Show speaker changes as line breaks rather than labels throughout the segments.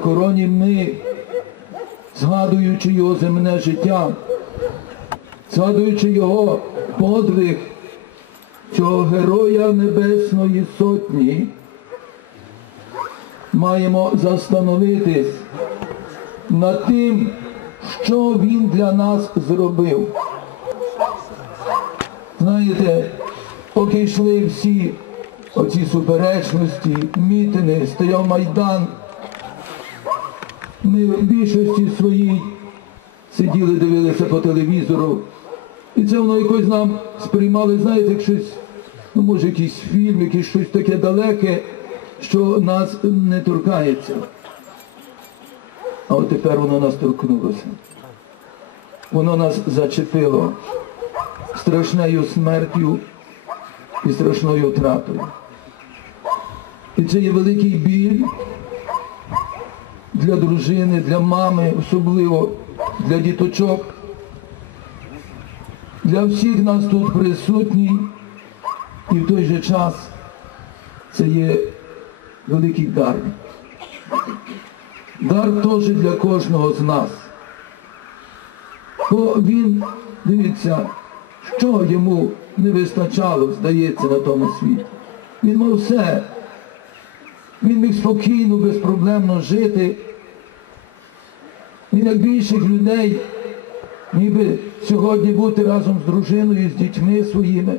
похороні ми, згадуючи його земне життя, згадуючи його подвиг цього Героя Небесної Сотні, маємо застановитись над тим, що він для нас зробив. Знаєте, поки йшли всі оці суперечності, мітини, стояв Майдан, ми в більшості своїй сиділи, дивилися по телевізору. І це воно якось нам сприймали, знаєте, щось, ну може якийсь фільм, якесь щось таке далеке, що нас не торкається. А от тепер воно нас торкнулося. Воно нас зачепило страшною смертю і страшною втратою. І це є великий біль для дружини, для мами, особливо для діточок, для всіх нас тут присутніх, і в той же час це є великий дар. Дар теж для кожного з нас. Бо він, дивіться, що йому не вистачало, здається, на тому світі. Він мав все. Він міг спокійно, безпроблемно жити. Він як більших людей міг би сьогодні бути разом з дружиною, з дітьми своїми.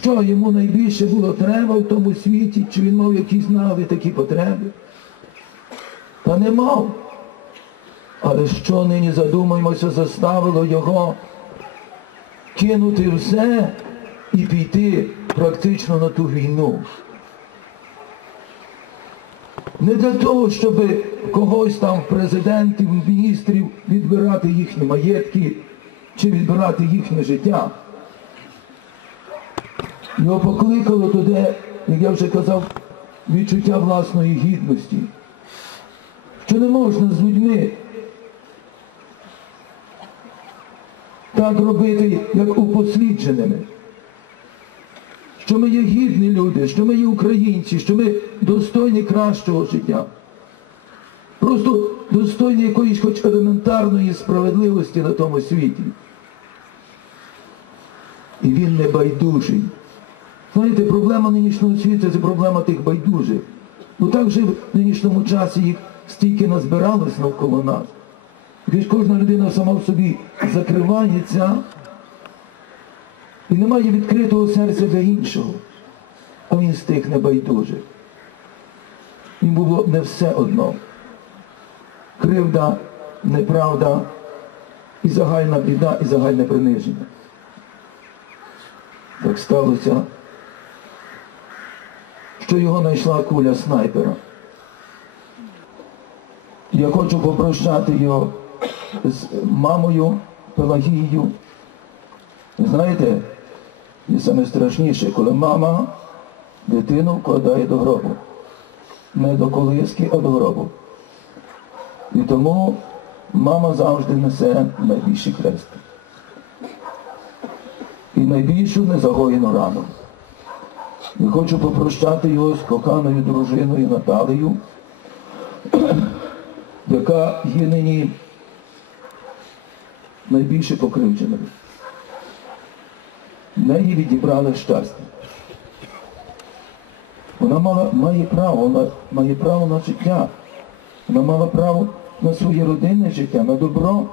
Що йому найбільше було треба в тому світі, чи він мав якісь знали такі потреби? Та не мав. Але що нині задумаємося, заставило його кинути все і піти практично на ту війну. Не для того, щоб когось там президентів, міністрів відбирати їхні маєтки чи відбирати їхнє життя. Його покликало туди, як я вже казав, відчуття власної гідності. Що не можна з людьми так робити, як упослідженими. Що ми є гідні люди, що ми є українці, що ми достойні кращого життя. Просто достойні якоїсь хоч елементарної справедливості на тому світі. І він не байдужий. Знаєте, проблема нинішнього світу це проблема тих байдужих. Ну так вже в нинішньому часі їх стільки назбиралось навколо нас. Якщо кожна людина сама в собі закривається і немає відкритого серця для іншого, а він з тих небайдужих. Їм було не все одно. Кривда, неправда і загальна біда, і загальне приниження. Так сталося, що його знайшла куля снайпера. Я хочу попрощати його з мамою Пелагією. Знаєте, і саме страшніше, коли мама дитину вкладає до гробу. Не до колиски, а до гробу. І тому мама завжди несе найбільший хрест. І найбільшу незагоєну рану. І хочу попрощати його з коханою дружиною Наталею, яка є нині найбільше покривдженою. Неї відібрали щастя. Вона мала, має право, вона має право на життя. Вона мала право на своє родинне життя, на добро.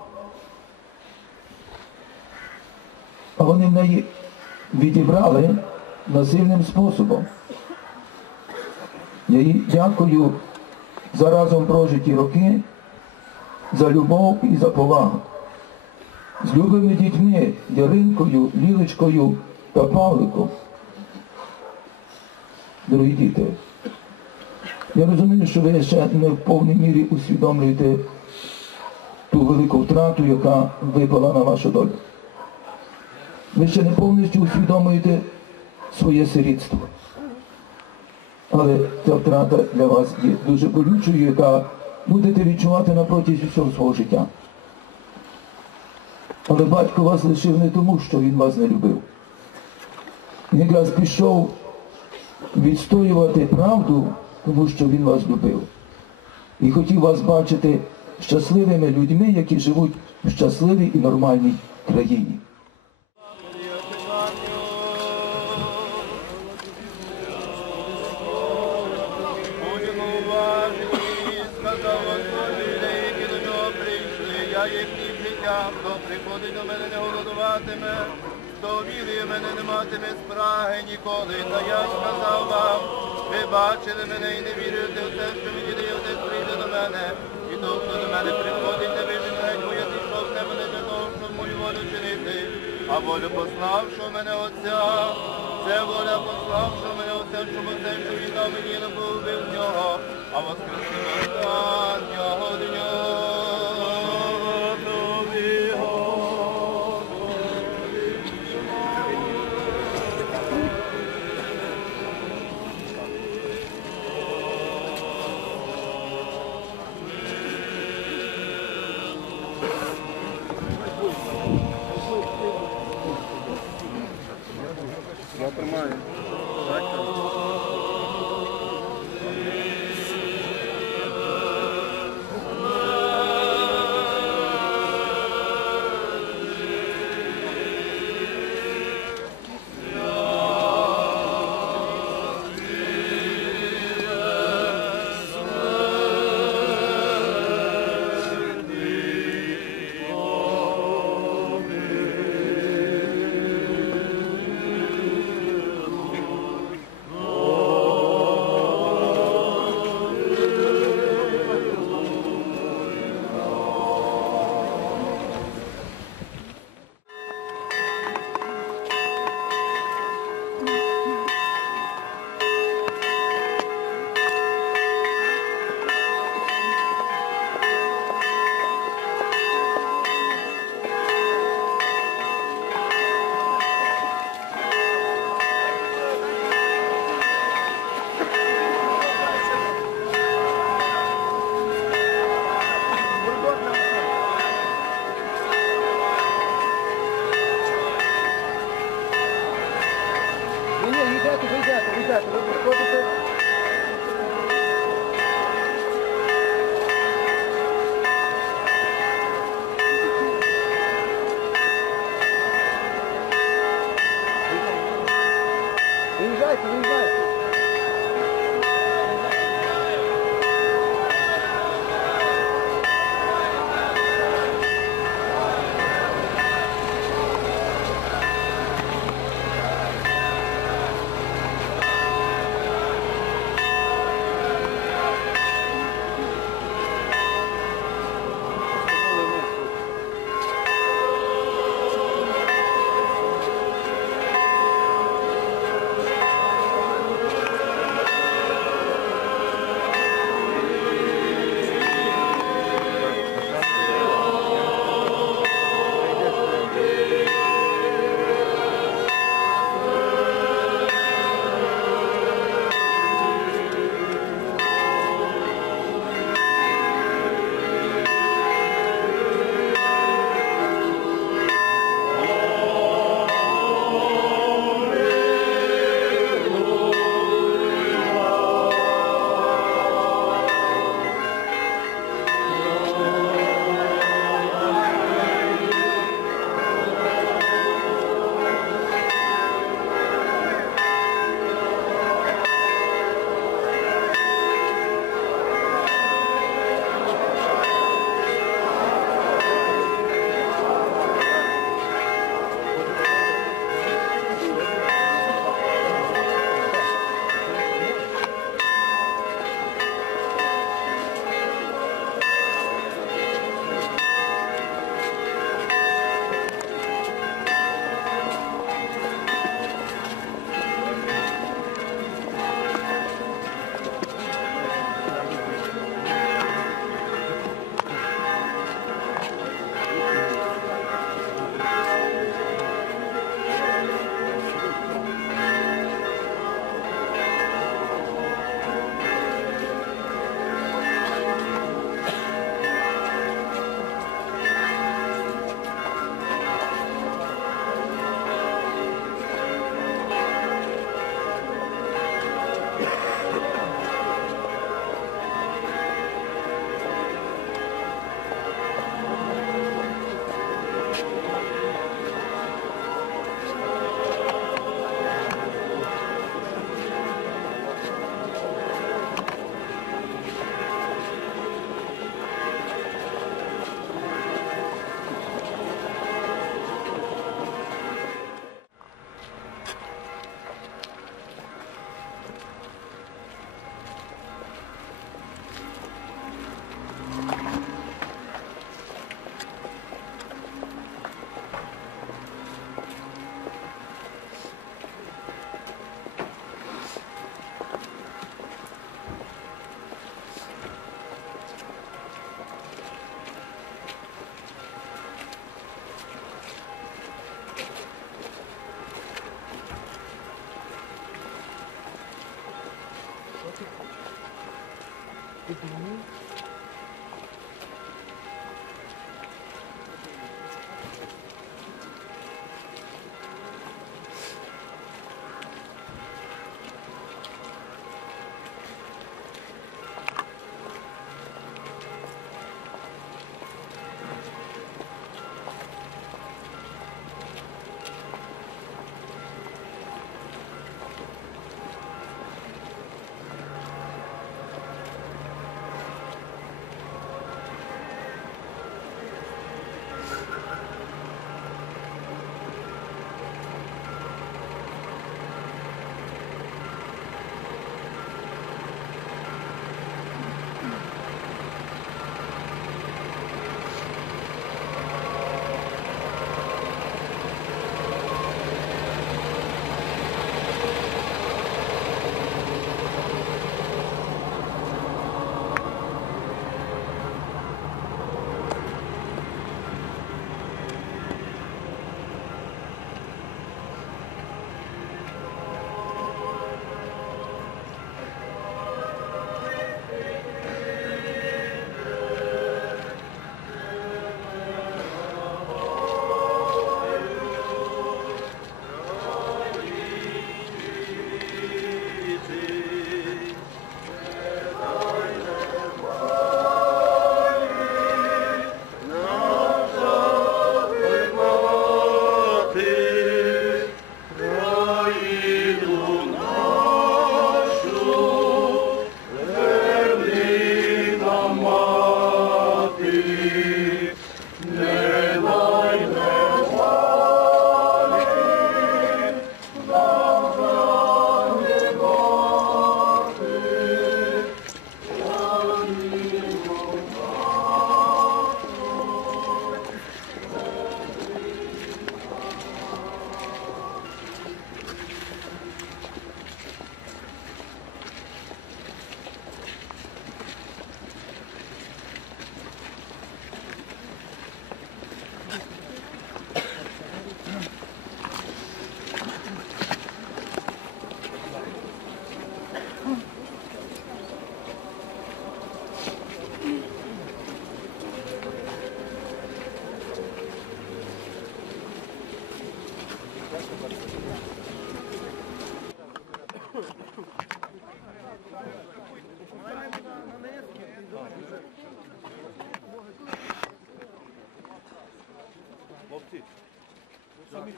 А вони в неї відібрали насильним способом. Я їй дякую за разом прожиті роки, за любов і за повагу. Любими дітьми, Яринкою, Лілечкою та Павликом. Дорогі діти, я розумію, що ви ще не в повній мірі усвідомлюєте ту велику втрату, яка випала на вашу долю. Ви ще не повністю усвідомлюєте своє сирітство. Але ця втрата для вас є дуже болючою, яка будете відчувати на протязі всього свого життя. Але батько вас лишив не тому, що він вас не любив. Він якраз пішов відстоювати правду, тому що він вас любив.
і хотів вас бачити щасливими людьми, які живуть в щасливій і нормальній країні.
Приходить до мене, не голодуватиме, хто вірує мене, не матиме спраги ніколи. Та я сказав вам, ви бачили мене і не віруєте в те, що мені дає Отець прийде до мене. І то, хто до мене приходить, не вижив геть, бо я зійшов з мене для того, щоб мою волю чинити, а волю пославшого мене Отця. Це воля пославшого мене Отця, щоб оце, що він дав мені, не був би в нього, а воскресіння останнього дня.
tomorrow.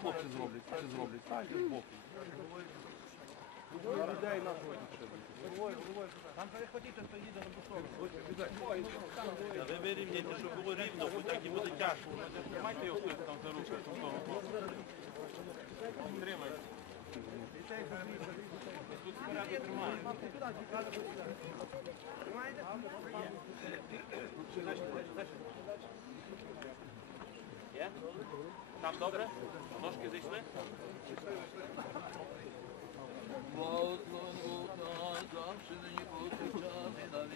Хлопці зроблять, самі зроблять. Станьте з боку. Людей
Там перехватіть, хто їде на бусові.
А ви вирівняйте, щоб було рівно, бо так і буде тяжко. Тримайте його хтось там за руку, щоб того хлопця. Тримайте. Тут спереду? Благословен Бог наш, завжди нині повсякчас
і на віки віків.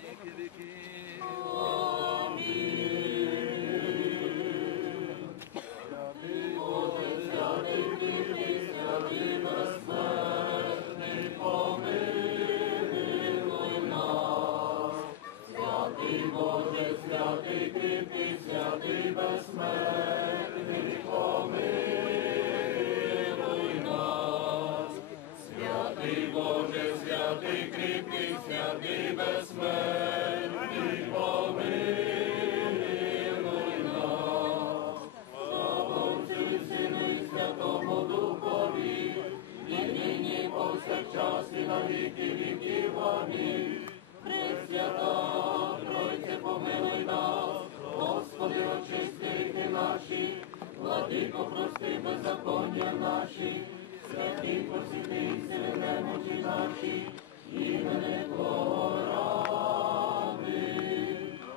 і посіти сильнемо наші, імене Твого ради.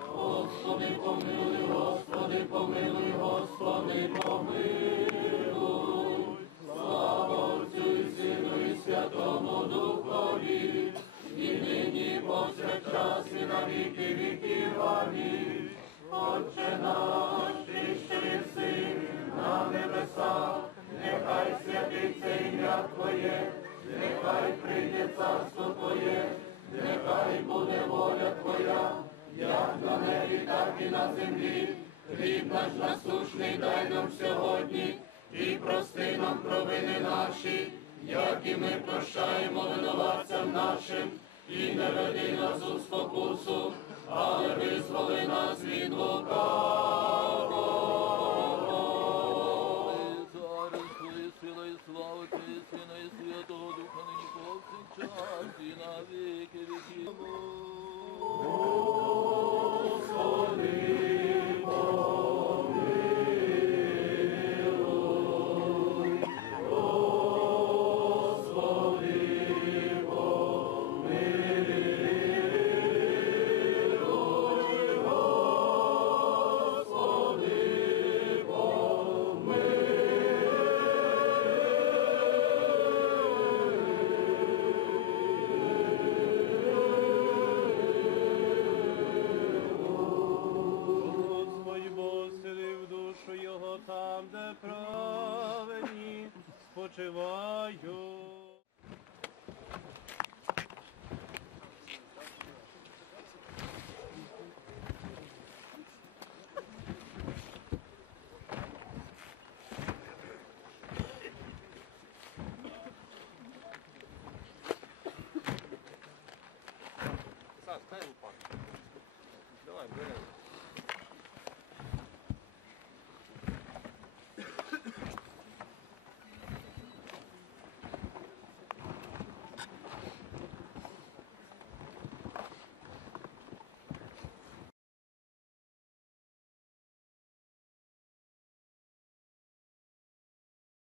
Господи, помилуй, Господи, помилуй, Господи, помилуй, слава Сину і Святому Духові, і нині повсякчас, і на віки віків. Амінь.
Отче наш, Хліб наш насущний дай нам сьогодні, і прости нам провини наші, як і ми прощаємо винуватцям нашим, і не веди нас у спокусу, але визволи нас від лукавого.